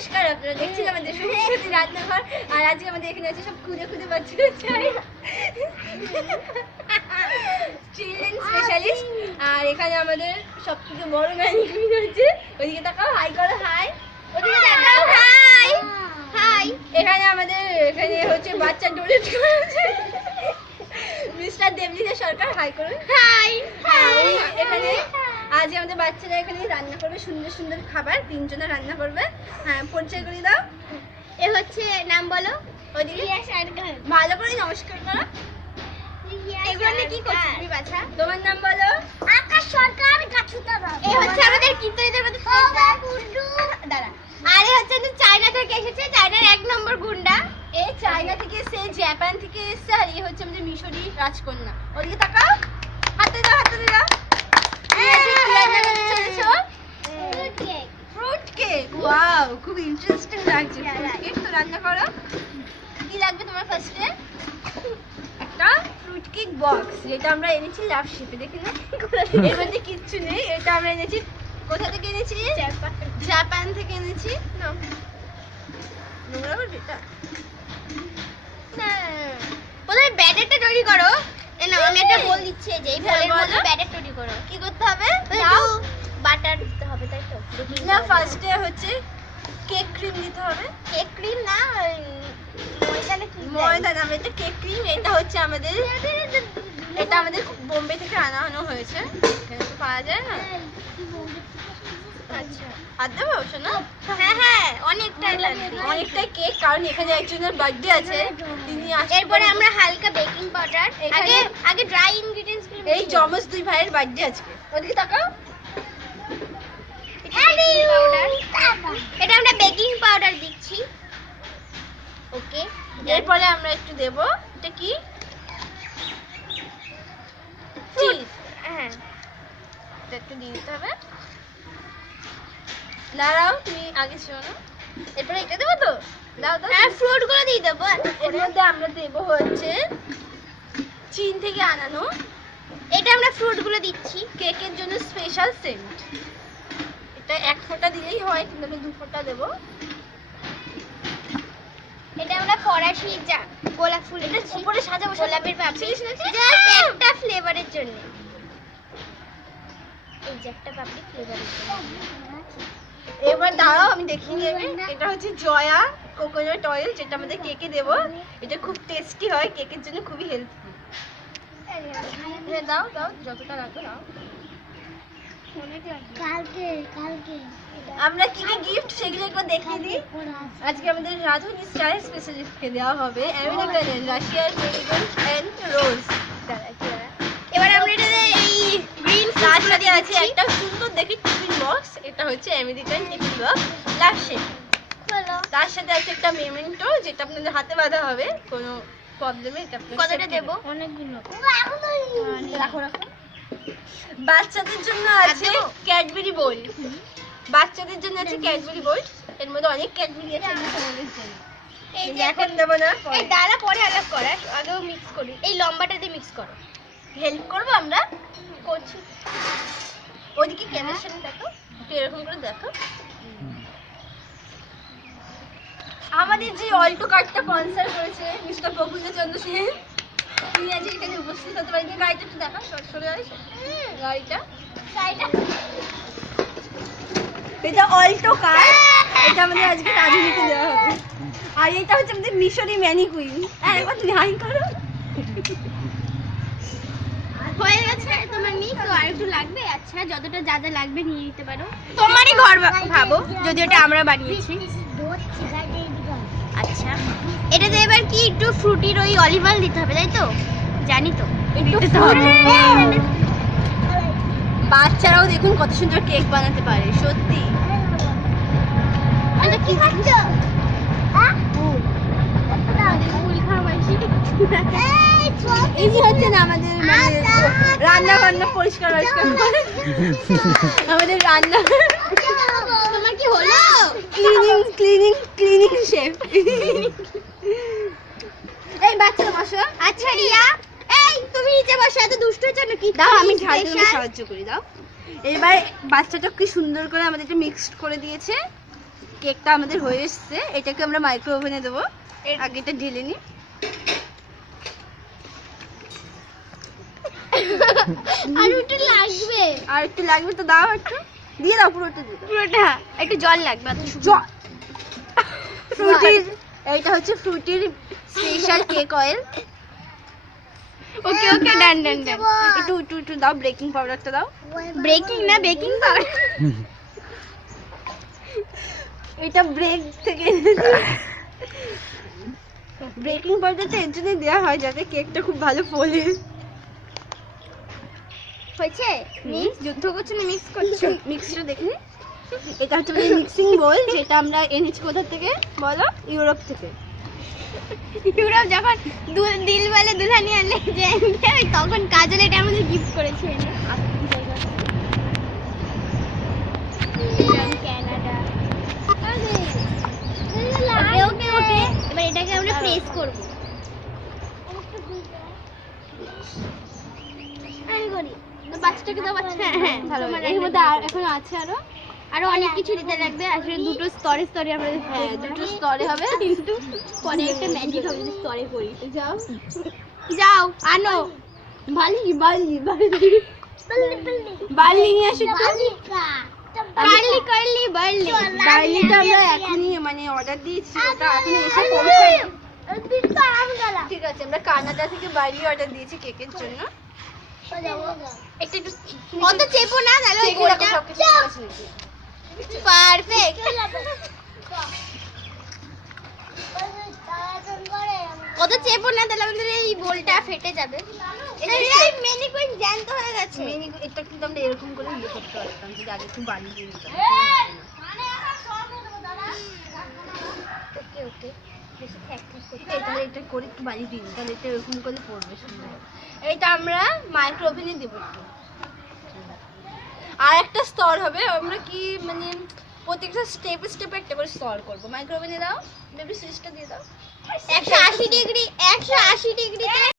নমস্কার, আপনারা দেখছেন আমাদের সুমিতি রান্নাঘর। আর আজকে আমাদের এখানে আছে সব খুদে খুদে বাচ্চারা চাই চিলড্রেন স্পেশালিস্ট। আর এখানে আমাদের সব থেকে বড় ম্যানিকুইন হচ্ছে, ওইদিকে তাকাও, হাই করো, হাই, ওদিকে তাকাও, হাই হাই। এখানে আমাদের এখানে হচ্ছে বাচ্চা ডোনেট করেছে মিস্টার দেবলিনা সরকার, হাই করুন, হাই হাই। এখানে আজ আমাদের বাচ্চারা এখানে রান্না করবে সুন্দর সুন্দর খাবার, 3 জনে রান্না করবে। হ্যাঁ, পরিচয় করে দাও। এ হচ্ছে নাম বলো। ওদিকে ভালো করে নমস্কার করো। এগুলো কি করছো তুমি বাছা? তোমার নাম বলো। আকাশ সরকার গাছুতা বাবা। এ হচ্ছে আমাদের কীর্তনীদের মধ্যে গুন্ডু দাদা। আর এ হচ্ছে চায়না থেকে এসেছে, চায়নার 1 নম্বর গুন্ডা। এ চায়না থেকে এসে, জাপান থেকে এসে। আর এই হচ্ছে আমাদের মিশরি রাজকন্যা। ওদিকে তাকাও, হাতে দাও, হাতে দাও। Fruit cake. Fruit cake, wow, খুব ইন্টারেস্টিং লাগছে। ফ্রুট কেক তো রান্না করো। কি লাগবে তোমার ফার্স্টে? একটা ফ্রুট কেক বক্স, যেটা আমরা এনেছি লাভ শেপে, দেখে না এর মধ্যে কিচ্ছু নেই। এটা আমরা এনেছি, কোথা থেকে এনেছি? জাপান থেকে এনেছি। নাও, নোংরা করবি এটা না, প্রথমে ব্যাটারটা তৈরি করো। এ নাও, আমি একটা বল দিচ্ছি, যে এই বলের মধ্যে ব্যাটার তৈরি করো। কি করতে হবে? নাও, বাটার দিতে হবে, তাই তো? না, ফার্স্টে হচ্ছে কেক ক্রিম দিতে হবে। কেক ক্রিম না, ময়দা না কি? ময়দা না, এটা কেক ক্রিম। এটা হচ্ছে আমাদের, এটা আমাদের বোম্বে থেকে আনানো হয়েছে, এখানে তো পাওয়া যায় না। আচ্ছা, আর দেবো শোনা? হ্যাঁ হ্যাঁ, অনেকটাই লাগবে। অনেকটাই কেক, কারণ এখানে একজনের বার্থডে আছে, তিনি আসতে এরপরে পারেন। আমরা হালকা বেকিং পাউডার, আগে আগে ড্রাই ইনগ্রেডিয়েন্টস গুলো এই যমজ 2 ভাইয়ের বার্থডে আজকে। ওদিকে তাকাও। এটা আমরা বেকিং পাউডার দিচ্ছি। ওকে, এরপরে আমরা একটু দেব, এটা কি? চিজ। হ্যাঁ, এটা একটু দিয়ে দিতে হবে। দাঁড়াও, তুমি আগে শোনো। এরপরে এটা দেবো তো? দাও দাও। হ্যাঁ, ফ্রুট গুলো দিয়ে দেবো। এর মধ্যে আমরা দেব হচ্ছে চীন থেকে আনানো, এটা আমরা ফ্রুট গুলো দিচ্ছি। কেকের জন্য স্পেশাল সেন্ট। এটা 1 ফোঁটা দিলেই হয়, কিন্তু আমি 2 ফোঁটা দেবো। এটা আমরা ফরাসি গোলাপ ফুল, এটা উপরে সাজাবো, গোলাপের পাপড়ি, জাস্ট একটা ফ্লেভারের জন্য। এই যে একটা পাপড়ি ফ্লেভারের জন্য। এবার দাঁড়াও, আমি দেখিয়ে নেবে। এটা হচ্ছে জয়া কোকোনাট অয়েল, যেটা আমাদের কেকে দেবো। এটা খুব টেস্টি হয়, কেকের জন্য খুবই হেল্পফুল। দাও দাও, যতটা লাগবে দাও। আমরা কি কি গিফট সেগুলো একবার দেখিয়ে দিই। আজকে আমাদের রাধুনি স্টার স্পেশালিস্টকে দেওয়া হবে আমেরিকান রাশিয়ার মেরিগোল্ড এন্ড রোজ। এবার আমরা এটা এই গ্রিন তার সাথে আছে একটা সুন্দর দেখে টিফিন বক্স, এটা হচ্ছে American tiffin box love shape. তার সাথে আছে একটা মেমেন্টো, যেটা আপনাদের হাতে বাঁধা হবে কোনো প্রবলেমে। এটা আপনাদের কতটা দেব? অনেকগুলো রাখো রাখো। বাচ্চাদের জন্য আছে ক্যাডবেরি বোল, বাচ্চাদের জন্য আছে ক্যাডবেরি বোল। এর মধ্যে অনেক ক্যাডবেরি আছে আমাদের জন্য। এই যে এখন দেবো না, এই দাঁড়া, পরে আলাপ করা, আগেও মিক্স করি। এই লম্বাটা দিয়ে মিক্স করো। হেল্প করবো আমরা, করছি। ওদিকে ক্যামেরার সামনে দেখো, একটু এরকম করে দেখো। আমাদের যে অল্টো কার্ডটা স্পন্সর করেছে মিস্টার প্রফুল্লচন্দ্র সেন, তিনি আজ এখানে উপস্থিত হতে পারেন। গাড়িটা একটু দেখা, সরে আসো গাড়িটা। এটা অল্টো কার, এটা আমাদের আজকে রাজনীতি দেওয়া হবে। আর এটা হচ্ছে আমাদের মিশরি ম্যানিকুইন। একবার তুমি হাই করো। হয়ে গেছে তোমার মিক্স, আর একটু লাগবে? আচ্ছা, যতটা যা যা লাগবে নিয়ে নিতে পারো। তোমারই ঘর ভাবো, যদি ওটা আমরা বানিয়েছি। আচ্ছা, এটাতে এবার কি একটু ফ্রুটির ওই অলিভ অয়েল দিতে হবে, তাই তো? জানি তো, একটু দিতে হবে। বাচ্চারাও দেখুন কত সুন্দর কেক বানাতে পারে, সত্যি। এটা কি খাচ্ছো? ইনি হচ্ছেন আমাদের রান্না বান্না পরিষ্কার করে আমাদের রান্না। তোমার কি হলো? Cleaning chef. এই বাচ্চারা বসো। আচ্ছা রিয়া, এই তুমি নিচে বসো, এত দুষ্ট হচ্ছ নাকি? দাও, আমি ঝাড় দিতে সাহায্য করি, দাও। এবার বাচ্চাটা কি সুন্দর করে আমাদেরকে মিক্সড করে দিয়েছে। কেকটা আমাদের হয়ে এসছে, এটাকে আমরা মাইক্রো ওভেনে দেবো। আগে এটা ঢেলে নিই। আর একটু লাগবে, আর একটু লাগবে তো দাও, একটু দিয়ে দাও, পুরোটা দিয়ে দাও। পুরোটা একটু জল লাগবে। জল। ফ্রুটির, এইটা হচ্ছে ফ্রুটির স্পেশাল কেক অয়েল। ওকে ওকে, ডান ডান ডান। একটু একটু একটু দাও, বেকিং পাউডারটা দাও। ব্রেকিং না, বেকিং পাউডার। এটা ব্রেক থেকে বেকিং পাউডারটা এর জন্য দেওয়া হয় যাতে কেকটা খুব ভালো ফোলে। হয়েছে? মিক্স যুদ্ধ করছো না মিক্স করছো? মিক্সটা দেখে এটা হচ্ছে মিক্সিং বোল, যেটা আমরা এনেছি কোথা থেকে বলো? ইউরোপ থেকে। ইউরোপ যখন দিল বলে দুলহানি আনলে যে তখন কাজল এটা আমাদের গিফট করেছে এনে। কানাডা। ওকে ওকে, এবার এটাকে আমরা প্রেস করব। বাচ্চাটাকে দাও, বাচ্চা। হ্যাঁ ভালো, তোমার এর মধ্যে আর এখন আছে আরো অনেক কিছু দিতে লাগবে। আসলে দুটো স্তরে স্তরে আমরা হ্যাঁ, দুটো স্তরে হবে, কিন্তু পরে একটা ম্যাজিক হবে যদি স্তরে করি। তো যাও যাও আনো বালি বালি বালি বালি নিয়ে আসি তো। Curly curly barley. বার্লিটা আমরা এখনই মানে অর্ডার দিয়েছি, ওটা এখনো এসে পৌঁছায়নি। ঠিক আছে, আমরা কানাডা থেকে বার্লি অর্ডার দিয়েছি কেকের জন্য। একটু একটু অত চেপো না, তাহলে ওই চেখে রাখো গোলটা সবকিছু ঠিক আছে নাকি। পারফেক্ট। অত চেপো না, তাহলে আমাদের এই বোলটা ফেটে যাবে। এই মেনি কুইন জ্যান্ত হয়ে গেছে। এটা কিন্তু আমরা এরকম করে ইয়ে করতে পারতাম, যদি আগে একটু বালি দিয়ে দিতাম। ওকে ওকে, বেশি প্র্যাকটিস করতে তাহলে এটা করে একটু বালি দিই, তাহলে এটা এরকম করে পড়বে সুন্দর। এইটা আমরা মাইক্রো ওভেনে দেবো একটু। আর একটা স্তর হবে, আমরা কি মানে প্রত্যেকটা স্টেপে স্টেপে একটা করে স্তর করবো। মাইক্রো ওভেনে দাও, বেবি সুইচটা দিয়ে দাও। 180 ডিগ্রি 180 ডিগ্রিতে